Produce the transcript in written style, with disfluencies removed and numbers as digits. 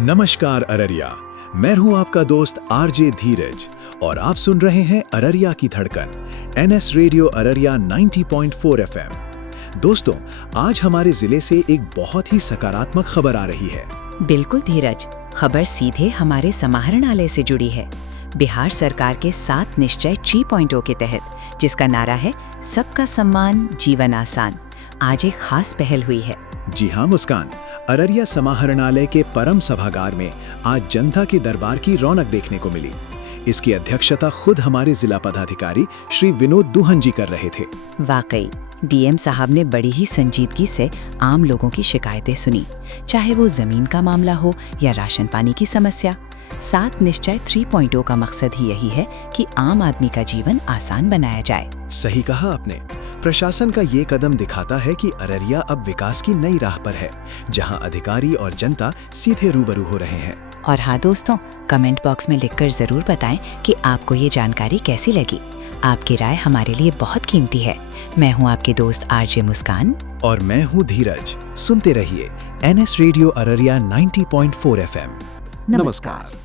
नमस्कार अररिया, मैं हूं आपका दोस्त आरजे धीरज और आप सुन रहे हैं अररिया की धड़कन एनएस रेडियो अररिया 90.4 एफएम। दोस्तों, आज हमारे जिले से एक बहुत ही सकारात्मक खबर आ रही है। बिल्कुल धीरज, खबर सीधे हमारे समाहरणालय से जुड़ी है। बिहार सरकार के 7 निश्चय 3.0 के तहत, जिसका नारा है सबका सम्मान जीवन आसान, आज एक खास पहल हुई है। जी हाँ मुस्कान, अररिया समाहरणालय के परम सभागार में आज जनता के दरबार की रौनक देखने को मिली। इसकी अध्यक्षता खुद हमारे जिला पदाधिकारी श्री विनोद दुहन जी कर रहे थे। वाकई डीएम साहब ने बड़ी ही संजीदगी से आम लोगों की शिकायतें सुनी, चाहे वो जमीन का मामला हो या राशन पानी की समस्या। 7 निश्चय 3.0 का मकसद ही यही है कि आम आदमी का जीवन आसान बनाया जाए। सही कहा आपने। प्रशासन का ये कदम दिखाता है कि अररिया अब विकास की नई राह पर है, जहां अधिकारी और जनता सीधे रूबरू हो रहे हैं। और हाँ दोस्तों, कमेंट बॉक्स में लिखकर जरूर बताएं कि आपको ये जानकारी कैसी लगी। आपकी राय हमारे लिए बहुत कीमती है। मैं हूँ आपके दोस्त आरजे मुस्कान और मैं हूँ धीरज। सुनते रहिए एनएस रेडियो अररिया 90.4 एफएम। नमस्कार।